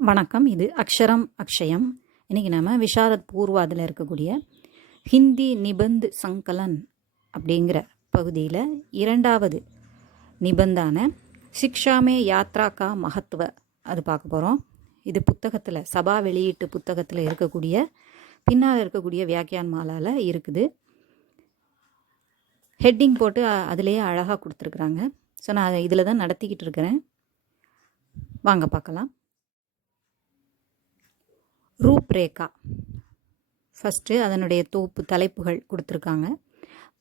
வணக்கம். இது அக்ஷரம் அக்ஷயம். இன்றைக்கி நம்ம விஷாரத் பூர்வாதில் இருக்கக்கூடிய ஹிந்தி நிபந்த் சங்கலன் அப்படிங்கிற பகுதியில் இரண்டாவது நிபந்தான சிக்ஷாமே யாத்ரா கா மகத்துவ அது பார்க்க போகிறோம். இது புத்தகத்தில் சபா வெளியீட்டு புத்தகத்தில் இருக்கக்கூடிய பின்னால் இருக்கக்கூடிய வியாக்கியான் மாலால் இருக்குது. ஹெட்டிங் போட்டு அதிலேயே அழகாக கொடுத்துருக்குறாங்க. ஸோ நான் இதில் தான் நடத்திக்கிட்டு இருக்கிறேன். வாங்க பார்க்கலாம். ரூப்ரேகா ஃபஸ்ட்டு அதனுடைய தொகுப்பு தலைப்புகள் கொடுத்துருக்காங்க.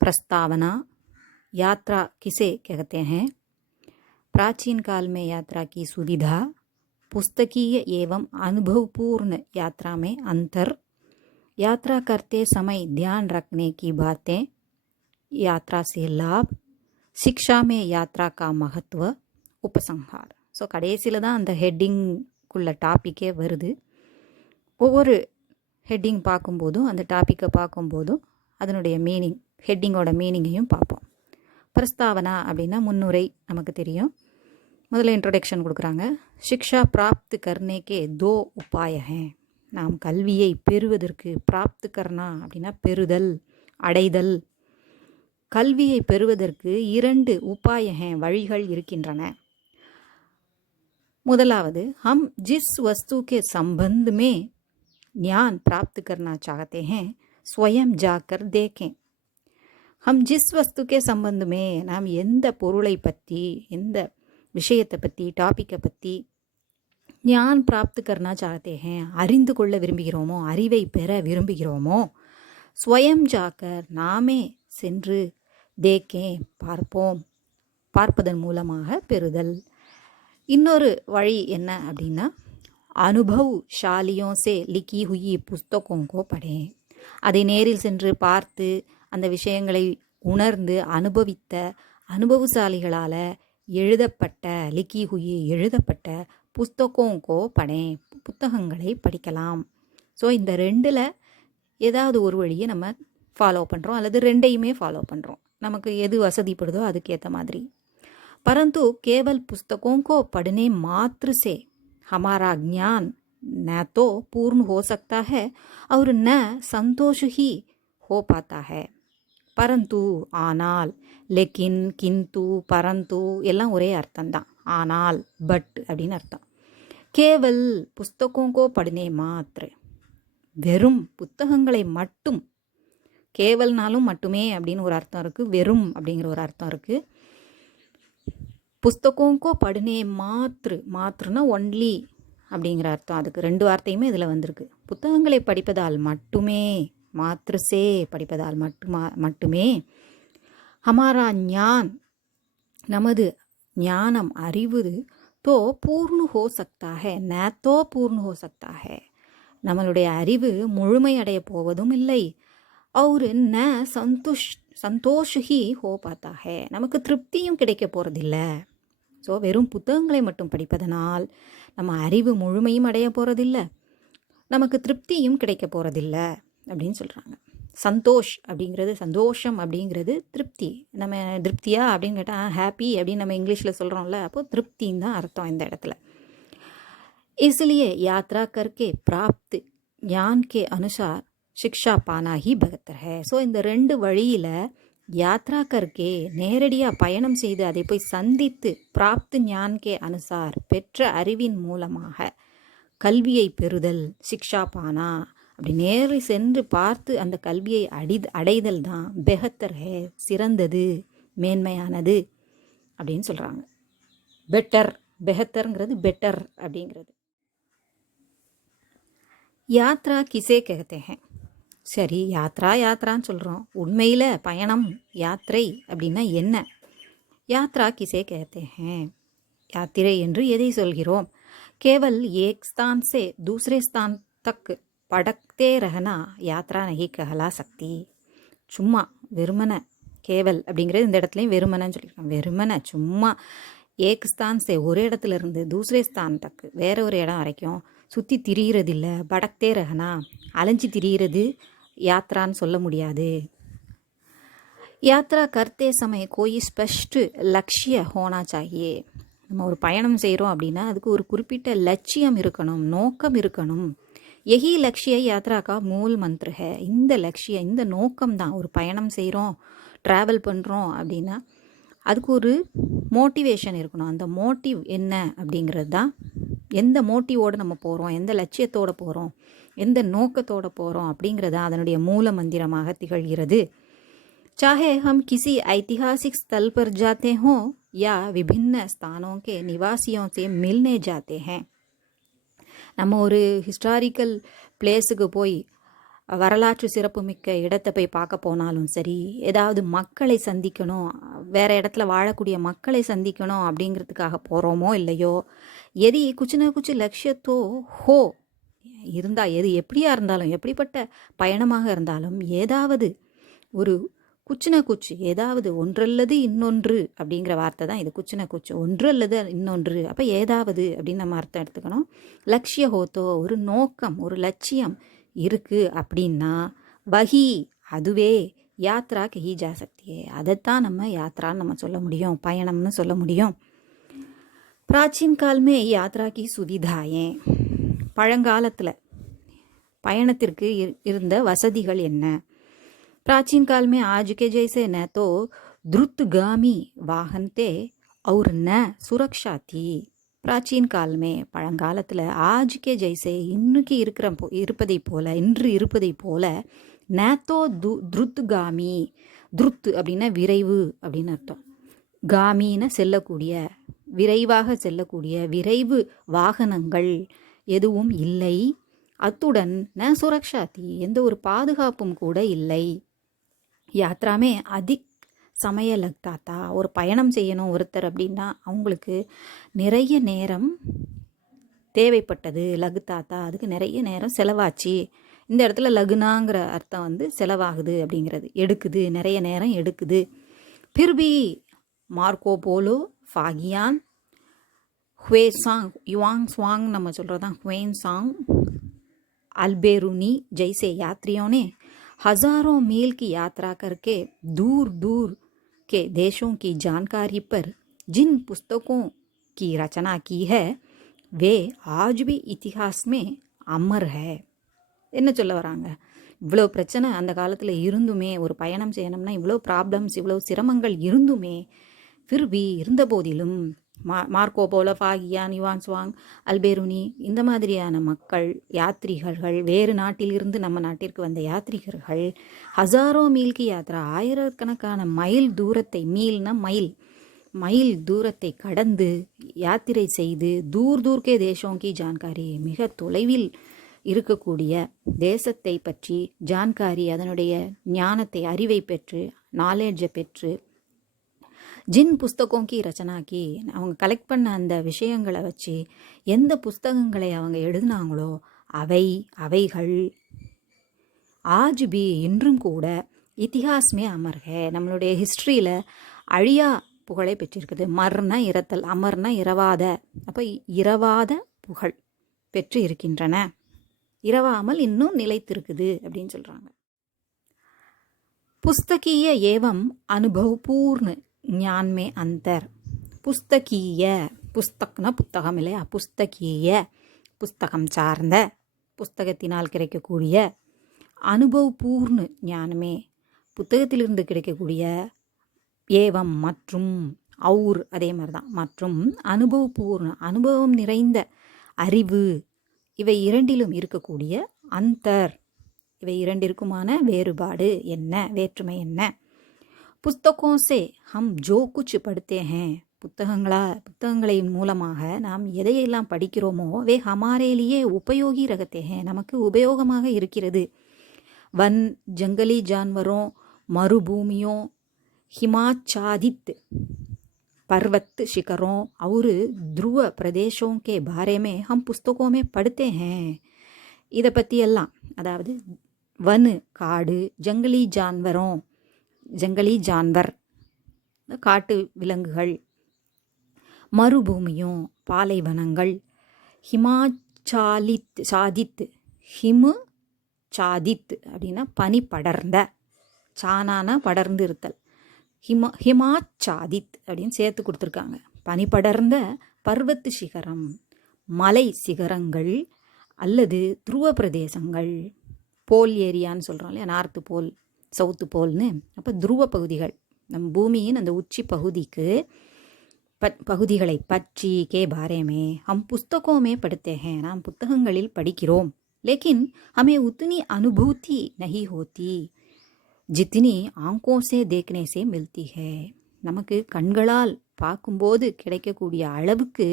प्रस्तावना, यात्रा किसे कहते हैं, प्राचीन काल में यात्रा की सुविधा, पुस्तकीय एवं अनुभवपूर्ण यात्रा में अंतर, यात्रा करते समय ध्यान रखने की बातें, यात्रा से लाभ, शिक्षा में यात्रा का महत्व, उपसंहार. ஸோ கடைசியில் தான் அந்த ஹெட்டிங்குள்ள டாப்பிக்கே வருது. ஒவ்வொரு ஹெட்டிங் பார்க்கும்போதும் அந்த டாப்பிக்கை பார்க்கும்போதும் அதனுடைய மீனிங், ஹெட்டிங்கோட மீனிங்கையும் பார்ப்போம். பிரஸ்தாவனா அப்படின்னா முன்னுரை நமக்கு தெரியும். முதல்ல இன்ட்ரோடக்ஷன் கொடுக்குறாங்க. சிக்ஷா பிராப்த் கர்னேக்கே தோ உபாய ஹே. நாம் கல்வியை பெறுவதற்கு பிராப்த் கர்னா அப்படின்னா பெறுதல், அடைதல். கல்வியை பெறுவதற்கு 2 உபாய ஹே வழிகள் இருக்கின்றன. முதலாவது, ஹம் ஜிஸ் வஸ்து கே சம்பந்த் மே ज्ञान प्राप्त करना चाहते हैं, स्वयं जाकर देखें. हम जिस वस्तु के संबंध में நாம் எந்த பொருளை பற்றி, எந்த விஷயத்தை பற்றி, டாப்பிக்கை பற்றி ஞான் பிராப்த் கர்னா சாகத்தே ஹே அறிந்து கொள்ள விரும்புகிறோமோ, அறிவை பெற விரும்புகிறோமோ, ஸ்வயம் ஜாக்கர் நாமே சென்று தேக்கே பார்ப்போம், பார்ப்பதன் மூலமாக பெறுதல். இன்னொரு வழி என்ன அப்படின்னா, அனுபவ் ஷாலியோ சே லிக்கி ஹுயி புஸ்தகோங்கோ படே. அதை நேரில் சென்று பார்த்து அந்த விஷயங்களை உணர்ந்து அனுபவித்த அனுபவசாலிகளால் எழுதப்பட்ட லிக்கி ஹுயி எழுதப்பட்ட புஸ்தகோங்கோ படே புத்தகங்களை படிக்கலாம். ஸோ இந்த 2ல் ஏதாவது ஒரு வழியை நம்ம ஃபாலோ பண்ணுறோம் அல்லது 2ஐயுமே ஃபாலோ பண்ணுறோம். நமக்கு எது வசதிப்படுதோ அதுக்கேற்ற மாதிரி. परंतु केवल पुस्तकों को पढ़ने मात्र से हमारा ज्ञान न तो पूर्ण हो सकता है और न संतोष ही हो पाता है. परंतु, ஆனால், लेकिन, किंतु, परंतु எல்லாம் ஒரே அர்த்தம்தான். ஆனால், பட் அப்படின்னு அர்த்தம். கேவல் புஸ்தகோங்கோ படுனே மாத்திர, வெறும் புத்தகங்களை மட்டும். கேவல்னாலும் மட்டுமே அப்படின்னு ஒரு அர்த்தம் இருக்குது, வெறும் அப்படிங்கிற ஒரு அர்த்தம் இருக்குது. புஸ்தகோங்கோ படுனே மாத்ருனா ஒன்லி அப்படிங்கிற அர்த்தம். அதுக்கு 2 வார்த்தையுமே இதில் வந்திருக்கு. புத்தகங்களை படிப்பதால் மட்டுமே, மாத்ருசே படிப்பதால் மட்டுமே, ஹமாரா ஞான் நமது ஞானம் அறிவு தோ பூர்ண ஹோ சக்தா ஹே ந தோ பூர்ண ஹோ சக்தா ஹே நம்மளுடைய அறிவு முழுமையடைய போவதும் இல்லை. அவர் ந சந்தோஷ் ஹி ஹோ பாத்தா ஹே நமக்கு திருப்தியும் கிடைக்க போகிறதில்ல. ஸோ வெறும் புத்தகங்களை மட்டும் படிப்பதனால் நம்ம அறிவு முழுமையும் அடைய போகிறதில்ல, நமக்கு திருப்தியும் கிடைக்க போகிறதில்ல அப்படின்னு சொல்கிறாங்க. சந்தோஷ் அப்படிங்கிறது, சந்தோஷம் அப்படிங்கிறது திருப்தி. நம்ம திருப்தியா அப்படின்னு கேட்டால் ஹாப்பி அப்படின்னு நம்ம இங்கிலீஷில் சொல்கிறோம்ல, அப்போது திருப்தின்னு தான் அர்த்தம் இந்த இடத்துல. इसलिए यात्रा करके प्राप्त ज्ञान के अनुसार शिक्षा पाना ही बेहतर है. ஸோ இந்த 2 வழியில் யாத்ரா கர்க்கே நேரடியாக பயணம் செய்து அதை போய் சந்தித்து பிராப்து ஞான்கே அனுசார் பெற்ற அறிவின் மூலமாக கல்வியை பெறுதல், சிக்ஷா பானா அப்படி நேரில் சென்று பார்த்து அந்த கல்வியை அடைதல் தான் பெஹத்தர் ஹே சிறந்தது, மேன்மையானது அப்படின்னு சொல்கிறாங்க. பெட்டர், பெஹத்தர்ங்கிறது பெட்டர் அப்படிங்கிறது. யாத்ரா கிசே கஹத்தே ஹே. சரி, யாத்ரான்னு சொல்கிறோம். உண்மையில் பயணம், யாத்திரை அப்படின்னா என்ன? யாத்ரா கிசே கஹத்தே ஹே, யாத்திரை என்று எதை சொல்கிறோம்? கேவல் ஏக் ஸ்தான் சே தூசரே ஸ்தான் தக் படக்தே ரஹனா யாத்ரா நஹி கஹலா சக்தி. சும்மா வெறுமனை, கேவல் அப்படிங்கிறது இந்த இடத்துலையும் வெறுமனைன்னு சொல்லியிருக்காங்க. வெறுமனை சும்மா ஏக் ஸ்தான் சே ஒரு இடத்துல இருந்து தூசரே ஸ்தான் தக்கு வேற ஒரு இடம் வரைக்கும் சுற்றி திரிகிறதில்ல. படக்தே ரஹனா அலைஞ்சி திரிகிறது யாத்ரான்னு சொல்ல முடியாது. यात्रा करते समय कोई स्पष्ट लक्ष्य होना चाहिए. நம்ம ஒரு பயணம் செய்கிறோம் அப்படின்னா அதுக்கு ஒரு குறிப்பிட்ட லட்சியம் இருக்கணும், நோக்கம் இருக்கணும். यही लक्ष्य यात्रा का मूल मंत्र है. இந்த லட்சியம், இந்த நோக்கம் தான். ஒரு பயணம் செய்கிறோம், ட்ராவல் பண்ணுறோம் அப்படின்னா அதுக்கு ஒரு மோட்டிவேஷன் இருக்கணும். அந்த மோட்டிவ் என்ன அப்படிங்கிறது தான், எந்த மோட்டிவோடு நம்ம போகிறோம், எந்த லட்சியத்தோடு போகிறோம், எந்த நோக்கத்தோடு போகிறோம் அப்படிங்கிறது அதனுடைய மூல மந்திரமாக திகழ்கிறது. चाहे हम किसी ऐतिहासिक स्थल पर जाते हों या विभिन्न स्थानों के निवासियों से मिलने जाते हैं. நம்ம ஒரு ஹிஸ்டாரிக்கல் பிளேஸுக்கு போய் வரலாற்று சிறப்புமிக்க இடத்தை போய் பார்க்க போனாலும் சரி, ஏதாவது மக்களை சந்திக்கணும், வேறு இடத்துல வாழக்கூடிய மக்களை சந்திக்கணும் அப்படிங்கிறதுக்காக போகிறோமோ இல்லையோ, எது குச்சின குச்சி லட்சியத்தோ ஹோ இருந்தால், எது எப்படியா இருந்தாலும், எப்படிப்பட்ட பயணமாக இருந்தாலும் ஏதாவது ஒரு குச்சின குச்சி, ஏதாவது ஒன்றல்லது இன்னொன்று அப்படிங்கிற வார்த்தை தான் இது. குச்சின குச்சி, ஒன்று அல்லது இன்னொன்று. அப்போ ஏதாவது அப்படின்னு நம்ம அர்த்தம் எடுத்துக்கணும். லட்சிய ஹோத்தோ, ஒரு நோக்கம், ஒரு லட்சியம் இருக்குது அப்படின்னா வஹி, அதுவே யாத்ரா கஹி ஜா சக்தியே, அதைத்தான் நம்ம யாத்ரான்னு நம்ம சொல்ல முடியும், பயணம்னு சொல்ல முடியும். பிராச்சீன் காலமே யாத்ரா கி சுவிதாயே, பழங்காலத்தில் பயணத்திற்கு இருந்த வசதிகள் என்ன? प्राचीन काल में आज के जैसे न तो द्रुतगामी वाहन थे और न सुरक्षा थी. प्राचीन काल में பழங்காலத்தில் आज के जैसे இன்னைக்கு இருப்பதை போல, இன்று இருப்பதை போல நேத்தோ துருத்காமி, துருத் அப்படின்னா விரைவு அப்படின்னு அர்த்தம். காமின்னு செல்லக்கூடிய, விரைவாக செல்லக்கூடிய விரைவு வாகனங்கள் எதுவும் இல்லை. அத்துடன் ந சுரக்ஷாதி, எந்த ஒரு பாதுகாப்பும் கூட இல்லை. யாத்ராமே அதிக் சமய லக்தாத்தா, ஒரு பயணம் செய்யணும் ஒருத்தர் அப்படின்னா அவங்களுக்கு நிறைய நேரம் தேவைப்பட்டது. லகுத்தாத்தா, அதுக்கு நிறைய நேரம் செலவாச்சு. இந்த இடத்துல லகுனாங்கிற அர்த்தம் வந்து செலவாகுது அப்படிங்கிறது, எடுக்குது, நிறைய நேரம் எடுக்குது. பிர்பி மார்க்கோ போலோ, ஃபாகியான், ஹுவேசாங், யுவாங் ஸ்வாங் நம்ம சொல்கிறதான் ஹுவேன் சாங், अल्बेरुनी जैसे यात्रियों ने हज़ारों मील की यात्रा करके दूर दूर के देशों की जानकारी पर जिन पुस्तकों की रचना की है वे आज भी इतिहास में अमर है. என்ன சொல்ல வராங்க? இவ்வளோ பிரச்சனை அந்த காலத்தில் இருந்துமே, ஒரு பயணம் செய்யணும்னா இவ்வளோ ப்ராப்ளம்ஸ், இவ்வளோ சிரமங்கள் இருந்துமே, ஃபிர்பி இருந்த போதிலும் மார்க்கோ போலோ, ஃபாகியான், யுவான் ஸ்வாங், அல்பேருனி இந்த மாதிரியான மக்கள், யாத்ரிகர்கள், வேறு நாட்டிலிருந்து நம்ம நாட்டிற்கு வந்த யாத்ரிகர்கள் ஹசாரோ மீல்கி யாத்ரா, ஆயிரக்கணக்கான மைல் தூரத்தை, மீல்னா மைல், மைல் தூரத்தை கடந்து யாத்திரை செய்து தூர் தூர்க்கே தேசோங்கி ஜான்காரி, மிக தொலைவில் இருக்கக்கூடிய தேசத்தை பற்றி ஜான்காரி, அதனுடைய ஞானத்தை, அறிவை பெற்று, நாலேஜை பெற்று, ஜின் புஸ்தகோங்கி ரச்சனாக்கி, அவங்க கலெக்ட் பண்ண அந்த விஷயங்களை வச்சு எந்த புஸ்தகங்களை அவங்க எழுதினாங்களோ அவைகள் ஆஜ் பி, இன்றும் கூட இத்திஹாஸ்மே அமர்க, நம்மளுடைய ஹிஸ்ட்ரியில் அழியா புகழை பெற்றிருக்குது. மர்னா இறத்தல், அமர்னா இரவாத, அப்போ இரவாத புகழ் பெற்று இருக்கின்றன, இரவாமல் இன்னும் நிலைத்திருக்குது அப்படின்னு சொல்கிறாங்க. புஸ்தகீய ஏவம் அனுபவபூர்ண ஞான் மே அந்தர். புஸ்தகீய, புஸ்தக்னா புத்தகம் இல்லையா, புஸ்தகீய புஸ்தகம் சார்ந்த, புஸ்தகத்தினால் கிடைக்கக்கூடிய, அனுபவபூர்ண ஞானமே புத்தகத்திலிருந்து கிடைக்கக்கூடிய, ஏவம் மற்றும், அவுர் அதே மாதிரி தான், மற்றும் அனுபவபூர்ண அனுபவம் நிறைந்த அறிவு, இவை இரண்டிலும் இருக்கக்கூடிய அந்தர், இவை இரண்டிற்குமான வேறுபாடு என்ன, வேற்றுமை என்ன? புஸ்தகோं से हम जो कुछ पढ़ते हैं, புத்தகங்களின் மூலமாக நாம் எதையெல்லாம் படிக்கிறோமோ வே ஹமாரே லியே உபயோகி ரகத்தே ஹேன், நமக்கு உபயோகமாக இருக்கிறது. वन जंगली जानवरों, मरुभूमियों, हिमाच्छादित पर्वत शिखरों और ध्रुव प्रदेशों के बारे में हम पुस्तकों में पढ़ते हैं. இதை பற்றி எல்லாம், அதாவது வனு காடு, ஜங்கலி ஜான்வரோம், ஜங்கலி ஜான்வர் காட்டு விலங்குகள், மறுபூமியும் பாலைவனங்கள், ஹிமாச்சாலித் சாதித், ஹிமு சாதித் அப்படின்னா பனி படர்ந்த, சானான படர்ந்து இருத்தல், ஹிமாச்சாதித் அப்படின்னு சேர்த்து கொடுத்துருக்காங்க. பனிபடர்ந்த பர்வத்து சிகரம், மலை சிகரங்கள் அல்லது துருவ பிரதேசங்கள், போல் ஏரியான்னு சொல்கிறோம் இல்லையா, நார்த்து போல் சவுத்து போல்னு. அப்போ துருவ பகுதிகள், நம் பூமியின் அந்த உச்சி பகுதிக்கு பகுதிகளை பற்றி கே பாரேமே ஹம் புஸ்தகோமே படுத்தே ஹே, நாம் புத்தகங்களில் படிக்கிறோம். லேக்கின் ஹமே உத்தனி அனுபூதி நஹி ஹோத்தி ஜித்தினி ஆங்கோ சே தேக்னே சே மில்தி ஹே. நமக்கு கண்களால் பார்க்கும்போது கிடைக்கக்கூடிய அளவுக்கு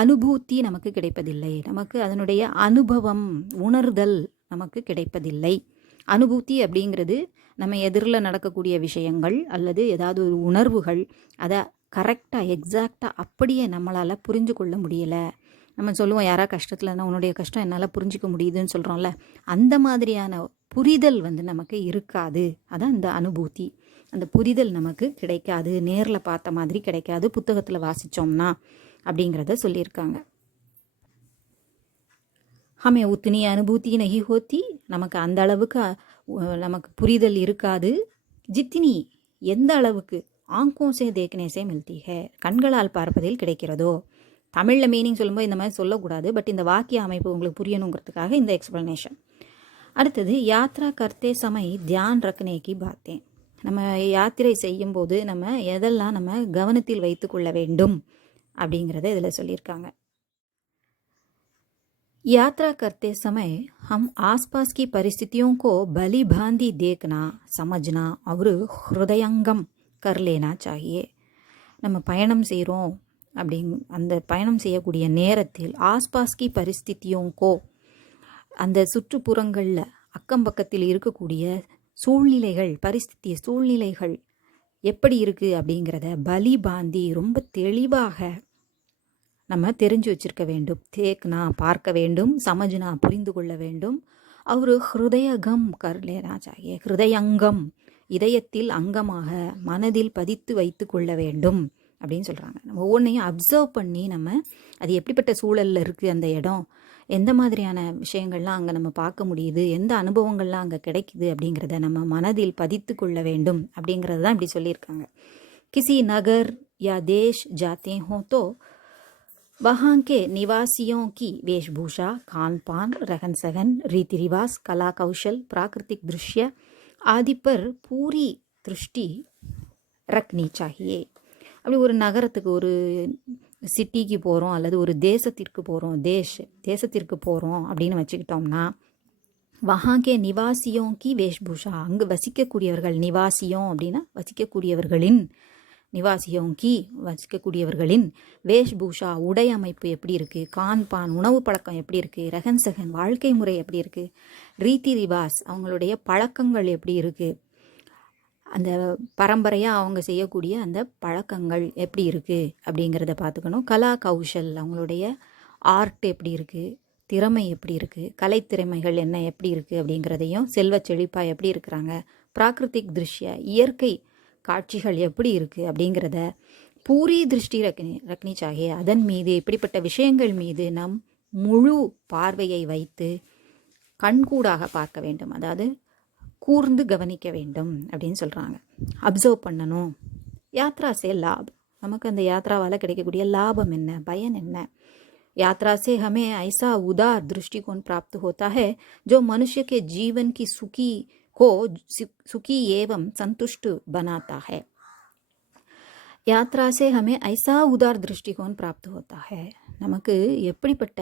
அனுபூதி நமக்கு கிடைப்பதில்லை. நமக்கு அதனுடைய அனுபவம், உணர்தல் நமக்கு கிடைப்பதில்லை. அனுபூதி அப்படிங்கிறது நம்ம எதிரில் நடக்கக்கூடிய விஷயங்கள் அல்லது ஏதாவது ஒரு உணர்வுகள், அதை கரெக்டாக எக்ஸாக்டாக அப்படியே நம்மளால் புரிஞ்சு கொள்ள முடியலை. நம்ம சொல்லுவோம், யாராவது கஷ்டத்தில்னா உன்னுடைய கஷ்டம் என்னால் புரிஞ்சிக்க முடியுதுன்னு சொல்கிறோம்ல, அந்த மாதிரியான புரிதல் நமக்கு இருக்காது. அதான் இந்த அனுபூதி. அந்த புரிதல் நமக்கு கிடைக்காது, நேரில் பார்த்த மாதிரி கிடைக்காது, புத்தகத்தில் வாசித்தோம்னா அப்படிங்கிறத சொல்லியிருக்காங்க. ஹமே உத்தனி அனுபூதி நஹி ஹோத்தி, நமக்கு அந்த அளவுக்கு நமக்கு புரிதல் இருக்காது. ஜித்தினி, எந்த அளவுக்கு, ஆங்கோ சே தேக்னே சே மில்தி ஹே, கண்களால் பார்ப்பதில் கிடைக்கிறதோ. தமிழில் மீனிங் சொல்லும்போது இந்த மாதிரி சொல்லக்கூடாது, பட் இந்த வாக்கிய அமைப்பு உங்களுக்கு புரியணுங்கிறதுக்காக இந்த எக்ஸ்ப்ளனேஷன். அடுத்தது, யாத்ரா கர்த்தே சமய் தியான் ரக்னே கி பாத்தேன். நம்ம யாத்திரை செய்யும்போது நம்ம எதெல்லாம் நம்ம கவனத்தில் வைத்து கொள்ள வேண்டும் அப்படிங்கிறத இதில் சொல்லியிருக்காங்க. यात्रा करते समय हम आसपास की परिस्थितियों को भली भांति देखना, समझना और हृदयंगम कर लेना चाहिए. நம்ம பயணம் செய்கிறோம் அந்த பயணம் செய்யக்கூடிய நேரத்தில் ஆஸ்பாஸ்கி பரிஸ்தித்தியோங்கோ, அந்த சுற்றுப்புறங்களில் அக்கம் பக்கத்தில் இருக்கக்கூடிய சூழ்நிலைகள், சூழ்நிலைகள் எப்படி இருக்குது அப்படிங்கிறத பலி பாந்தி ரொம்ப தெளிவாக நம்ம தெரிஞ்சு வச்சிருக்க வேண்டும். தேக்னா பார்க்க வேண்டும், சமஜ்னா புரிந்து கொள்ள வேண்டும், அவர் ஹிருதயகம் கர்லேனா சாகிய, ஹிருதயங்கம் இதயத்தில் அங்கமாக மனதில் பதித்து வைத்து கொள்ள வேண்டும் அப்படின்னு சொல்கிறாங்க. நம்ம ஒவ்வொன்றையும் அப்சர்வ் பண்ணி நம்ம அது எப்படிப்பட்ட சூழலில் இருக்குது, அந்த இடம் எந்த மாதிரியான விஷயங்கள்லாம் அங்கே நம்ம பார்க்க முடியுது, எந்த அனுபவங்கள்லாம் அங்கே கிடைக்குது அப்படிங்கிறத நம்ம மனதில் பதித்து கொள்ள வேண்டும் அப்படிங்கிறது தான் இப்படி சொல்லியிருக்காங்க. கிசி நகர் யா தேஷ் ஜாத்தே ஹோ தோ वहाँ के निवासियों की वेशभूषा, खान पान, रहन सहन, रीति रिवाज, कला कौशल, प्राकृतिक दृश्य आदि पर पूरी दृष्टि रखनी चाहिए. அப்படி ஒரு நகரத்துக்கு, ஒரு சிட்டிக்கு போகிறோம் அல்லது ஒரு தேசத்திற்கு போகிறோம், தேசத்திற்கு போகிறோம் அப்படின்னு வச்சுக்கிட்டோம்னா, வஹாங்கே நிவாசியோம் கி வேஷ்பூஷா, அங்கு வசிக்கக்கூடியவர்கள், நிவாசியோம் அப்படின்னா வசிக்கக்கூடியவர்களின், நிவாசியோங்கி வசிக்கக்கூடியவர்களின் வேஷ்பூஷா உடை அமைப்பு எப்படி இருக்குது, கான்பான் உணவு பழக்கம் எப்படி இருக்குது, ரகன் சகன் வாழ்க்கை முறை எப்படி இருக்குது, ரீதி ரிவாஸ் அவங்களுடைய பழக்கங்கள் எப்படி இருக்குது, அந்த பரம்பரையாக அவங்க செய்யக்கூடிய அந்த பழக்கங்கள் எப்படி இருக்குது அப்படிங்கிறத பார்த்துக்கணும். கலா கௌஷல் அவங்களுடைய ஆர்ட் எப்படி இருக்குது, திறமை எப்படி இருக்குது, கலைத்திறமைகள் என்ன எப்படி இருக்குது அப்படிங்கிறதையும், செல்வ செழிப்பாக எப்படி இருக்கிறாங்க, பிராகிருத்திக் திருஷ்ய இயற்கை காட்சிகள் எப்படி இருக்குது அப்படிங்கிறத பூரி திருஷ்டி ரக்னி சாகிய, அதன் மீது இப்படிப்பட்ட விஷயங்கள் மீது நம் முழு பார்வையை வைத்து கண்கூடாக பார்க்க வேண்டும், அதாவது கூர்ந்து கவனிக்க வேண்டும் அப்படின்னு சொல்கிறாங்க. அப்சர்வ் பண்ணணும். யாத்ரா சே லாப், நமக்கு அந்த யாத்ராவால் கிடைக்கக்கூடிய லாபம் என்ன, பயன் என்ன. यात्रा से हमें ऐसा उदार दृष्टिकोण प्राप्त होता है जो मनुष्य के जीवन की सुखी एवं संतुष्ट बनाता है. यात्रा से हमें ऐसा उदार दृष्टिकोण प्राप्त होता है. நமக்கு எப்படிப்பட்ட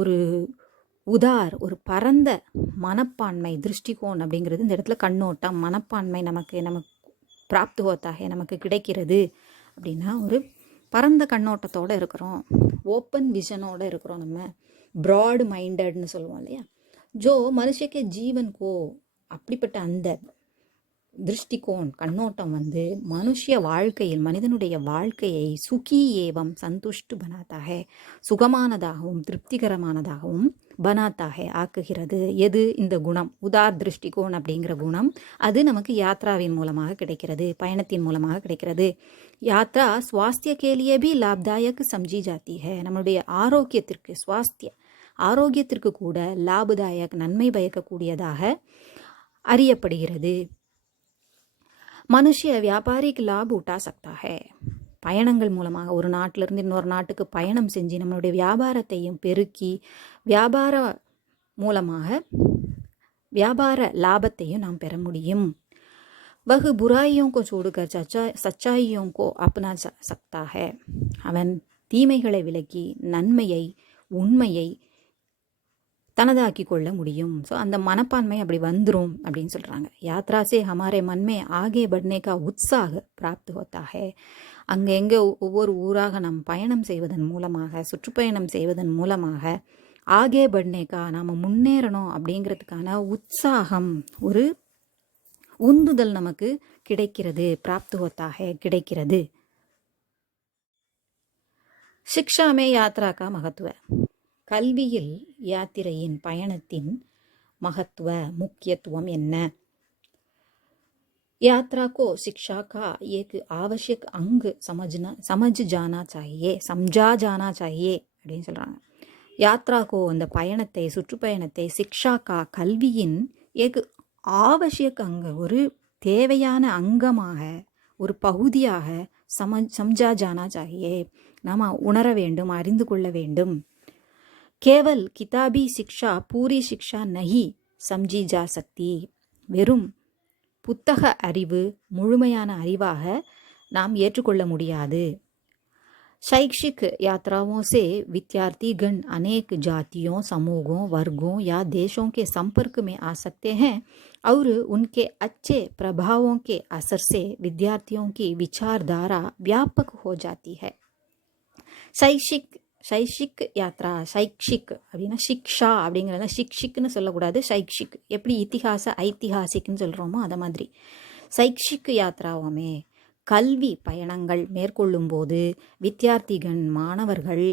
ஒரு ஒரு பரந்த மனப்பான்மை, திருஷ்டிகோன் அப்படிங்கிறது இந்த இடத்துல கண்ணோட்டம், மனப்பான்மை நமக்கு பிராப்து ஹோத்தாக நமக்கு கிடைக்கிறது அப்படின்னா, ஒரு பரந்த கண்ணோட்டத்தோடு இருக்கிறோம், ஓப்பன் விஷனோடு இருக்கிறோம், நம்ம ப்ராட் மைண்டட்னு சொல்லுவோம் இல்லையா. ஜோ மனுஷக்கே ஜீவன் கோ, அப்படிப்பட்ட அந்த திருஷ்டிகோன் கண்ணோட்டம் மனுஷிய வாழ்க்கையில், மனிதனுடைய வாழ்க்கையை சுகி ஏவம் சந்துஷ்டு பனாத்தாக, சுகமானதாகவும் திருப்திகரமானதாகவும் பனாத்தாக ஆக்குகிறது. எது? இந்த குணம், உதார் திருஷ்டிகோன் அப்படிங்கிற குணம், அது நமக்கு யாத்ராவின் மூலமாக கிடைக்கிறது, பயணத்தின் மூலமாக கிடைக்கிறது. யாத்ரா சுவாஸ்திய கேலியே பி லாப்தாயக் சம்ஜி ஜாத்தி ஹை, நம்மளுடைய ஆரோக்கியத்திற்கு, ஆரோக்கியத்திற்கு கூட லாபதாயக் நன்மை பயக்கக்கூடியதாக அறியப்படுகிறது. மனுஷ்ய வியாபாரிக் லாப் உட்டா சக்தா ஹை, பயணங்கள் மூலமாக ஒரு நாட்டிலிருந்து இன்னொரு நாட்டுக்கு பயணம் செஞ்சு நம்மளுடைய வியாபாரத்தையும் பெருக்கி வியாபார மூலமாக வியாபார லாபத்தையும் நாம் பெற முடியும். वह बुराइयों को छोड़कर सच्चाइयों को अपना सकता है. அவன் தீமைகளை விலக்கி நன்மையை உண்மையை தனதாக்கி கொள்ள முடியும். ஸோ அந்த மனப்பான்மை அப்படி வந்துடும் அப்படின்னு சொல்கிறாங்க. யாத்ரா से हमारे मन में आगे बढ़ने का उत्साह प्राप्त होता है. அங்கே எங்கே ஒவ்வொரு ஊராக நாம் பயணம் செய்வதன் மூலமாக சுற்றுப்பயணம் செய்வதன் மூலமாக ஆகே பட்னேக்கா நாம் முன்னேறணும் அப்படிங்கிறதுக்கான உற்சாகம் ஒரு உந்துதல் நமக்கு கிடைக்கிறது. பிராப்து होता கிடைக்கிறது. शिक्षा में यात्रा का महत्व. கல்வியில் யாத்திரையின் பயணத்தின் மகத்துவ முக்கியத்துவம் என்ன? यात्रा को शिक्षा का एक आवश्यक अंग समझ जाना चाहिए அப்படின்னு சொல்கிறாங்க. யாத்ராக்கோ அந்த பயணத்தை சுற்றுப்பயணத்தை சிக்ஷாக்கா கல்வியின் ஏக் ஆவசியக் அங்க ஒரு தேவையான அங்கமாக ஒரு பகுதியாக சம்ஜா ஜானா சாகியே நாம் உணர வேண்டும், அறிந்து கொள்ள வேண்டும். கேவல் கிதாபி சிக்ஷா பூரி சிக்ஷா நஹி சம்ஜி ஜா சக்தி. வெறும் புத்தக அறிவு முழுமையான அறிவாக நாம் ஏற்றுக்கொள்ள முடியாது. शैक्षिक यात्राओं से विद्यार्थीगण अनेक जातियों समूहों वर्गों या देशों के संपर्क में आ सकते हैं और उनके अच्छे प्रभावों के असर से विद्यार्थियों की विचारधारा व्यापक हो जाती है. शैक्षिक यात्रा शैक्षिक அப்படின்னா சிக்ஷா அப்படிங்கிறத சிக்ஷிக்னு சொல்லக்கூடாது, शैक्षिक எப்படி இத்திஹாச ஐத்திஹாசிக்னு சொல்கிறோமோ அதை மாதிரி शैक्षिक यात्राओं கல்வி பயணங்கள் மேற்கொள்ளும் போது வித்தியார்த்திகள் மாணவர்கள்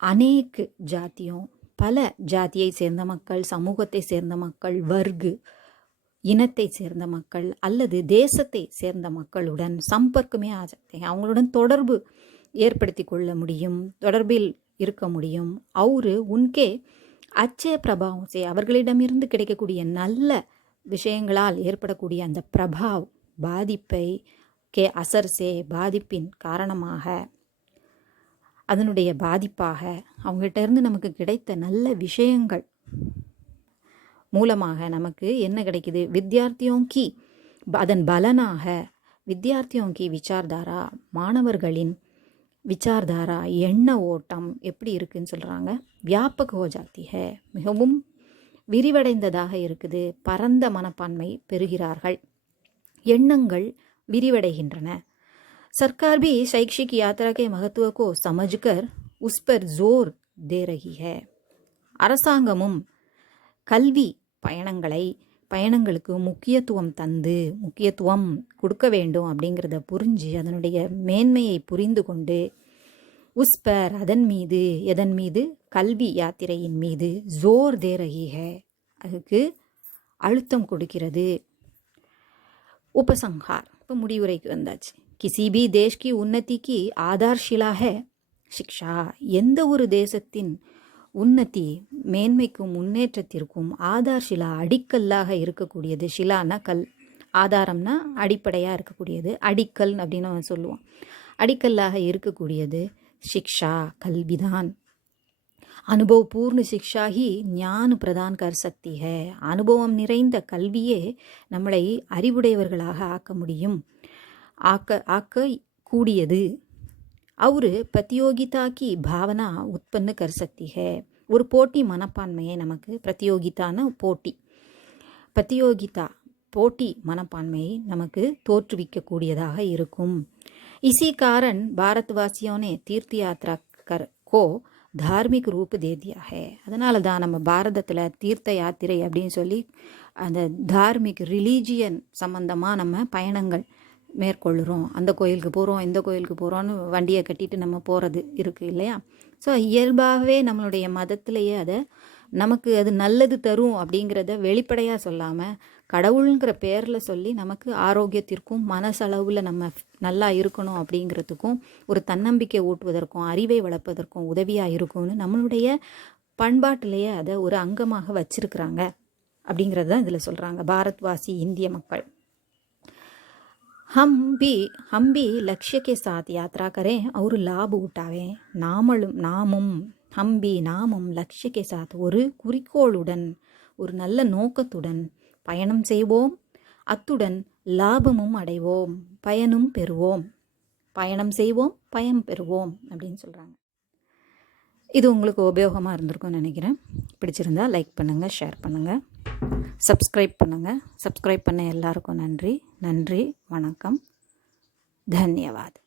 அநேக் ஜாத்தியும் பல ஜாதியை சேர்ந்த மக்கள் சமூகத்தை சேர்ந்த மக்கள் வர்க்கு இனத்தை சேர்ந்த மக்கள் அல்லது தேசத்தை சேர்ந்த மக்களுடன் சம்பர்க்கமே அவங்களுடன் தொடர்பு ஏற்படுத்தி கொள்ள முடியும், தொடர்பில் இருக்க முடியும். அவரு உன்கே அச்சே பிரபாவம் அவர்களிடமிருந்து கிடைக்கக்கூடிய நல்ல விஷயங்களால் ஏற்படக்கூடிய அந்த பிரபாவ் பாதிப்பை அசர் சே பாதிப்பின் காரணமாக அதனுடைய பாதிப்பாக அவங்ககிட்ட இருந்து நமக்கு கிடைத்த நல்ல விஷயங்கள் மூலமாக நமக்கு என்ன கிடைக்குது? வித்யார்த்தியோங்கி அதன் பலனாக வித்யார்த்தியோங்கி விசார்தாரா மாணவர்களின் விசார்தாரா எண்ண ஓட்டம் எப்படி இருக்குன்னு சொல்கிறாங்க. வியாபக ஹோ ஜாத்தி ஹை மிகவும் விரிவடைந்ததாக இருக்குது. பரந்த மனப்பான்மை பெறுகிறார்கள், எண்ணங்கள் விரிவடைகின்றன. सरकार भी शैक्षिक यात्रा के महत्व को समझकर उस पर जोर दे रही है. அரசாங்கமும் கல்வி பயணங்களுக்கு முக்கியத்துவம் கொடுக்க வேண்டும் அப்படிங்கிறத புரிஞ்சு அதனுடைய மேன்மையை புரிந்து கொண்டு உஸ்பர் எதன் மீது கல்வி யாத்திரையின் மீது ஜோர் தே ரஹி ஹை அதுக்கு அழுத்தம் கொடுக்கிறது. उपसंहार இப்போ முடிவுரைக்கு வந்தாச்சு. किसी भी देश की उन्नति की आधारशिला है शिक्षा. எந்த ஒரு தேசத்தின் உன்னதி மேன்மைக்கும் முன்னேற்றத்திற்கும் ஆதார்ஷிலா அடிக்கல்லாக இருக்கக்கூடியது. ஷிலானா கல், ஆதாரம்னா அடிப்படையாக இருக்கக்கூடியது, அடிக்கல் அப்படின்னு சொல்லுவோம். அடிக்கல்லாக இருக்கக்கூடியது शिक्षा கல்விதான். அனுபவபூர்ண சிக்ஷா he Gyan Pradhan Ghar Sakthi high. அனுபவம் நிறைந்த கல்வியே நம்மளை அறிவுடையவர்களாக ஆக்க முடியும், ஆக்க கூடியது. அவர் பிரதியோகிதா கி பாவனா உற்பத்தி கர் சக்தி ஹை. ஒரு போட்டி மனப்பான்மையை நமக்கு போட்டி மனப்பான்மையை நமக்கு தோற்றுவிக்கக்கூடியதாக இருக்கும். இசி காரன் பாரத்வாசியோனே தீர்த்த யாத்ரா கோ தார்மிக் ரூப் தே தியா ஹை. அதனால தான் நம்ம பாரதத்தில் தீர்த்த யாத்திரை அப்படின்னு சொல்லி அந்த தார்மிக் ரிலீஜியன் சம்பந்தமாக நம்ம பயணங்கள் மேற்கொள்ளுறோம். அந்த கோயிலுக்கு போகிறோம், இந்த கோயிலுக்கு போகிறோன்னு வண்டியை கட்டிட்டு நம்ம போகிறது இருக்குது இல்லையா. ஸோ இயல்பாகவே நம்மளுடைய மதத்திலேயே அதை நமக்கு அது நல்லது தரும் அப்படிங்கிறத வெளிப்படையாக சொல்லாமல் கடவுளுங்கிற பேரில் சொல்லி நமக்கு ஆரோக்கியத்திற்கும் மனசளவில் நம்ம நல்லா இருக்கணும் அப்படிங்கிறதுக்கும் ஒரு தன்னம்பிக்கை ஊட்டுவதற்கும் அறிவை வளர்ப்பதற்கும் உதவியாக இருக்கும்னு நம்மளுடைய பண்பாட்டிலேயே அதை ஒரு அங்கமாக வச்சிருக்கிறாங்க அப்படிங்கிறது தான் இதில் சொல்கிறாங்க பாரத்வாசி இந்திய மக்கள். हम भी लक्ष्य के साथ यात्रा करें और लाभ उठावें. நாமும் நாமும் லட்சிய கே சாத் ஒரு குறிக்கோளுடன் ஒரு நல்ல நோக்கத்துடன் பயணம் செய்வோம். அத்துடன் லாபமும் அடைவோம், பயனும் பெறுவோம். பயணம் செய்வோம், பயன் பெறுவோம் அப்படின்னு சொல்கிறாங்க. இது உங்களுக்கு உபயோகமாக இருந்திருக்கும்னு நினைக்கிறேன். பிடிச்சிருந்தா லைக் பண்ணுங்கள், ஷேர் பண்ணுங்கள், சப்ஸ்கிரைப் பண்ணுங்கள். சப்ஸ்கிரைப் பண்ண எல்லாருக்கும் நன்றி. வணக்கம். தன்யவாத்.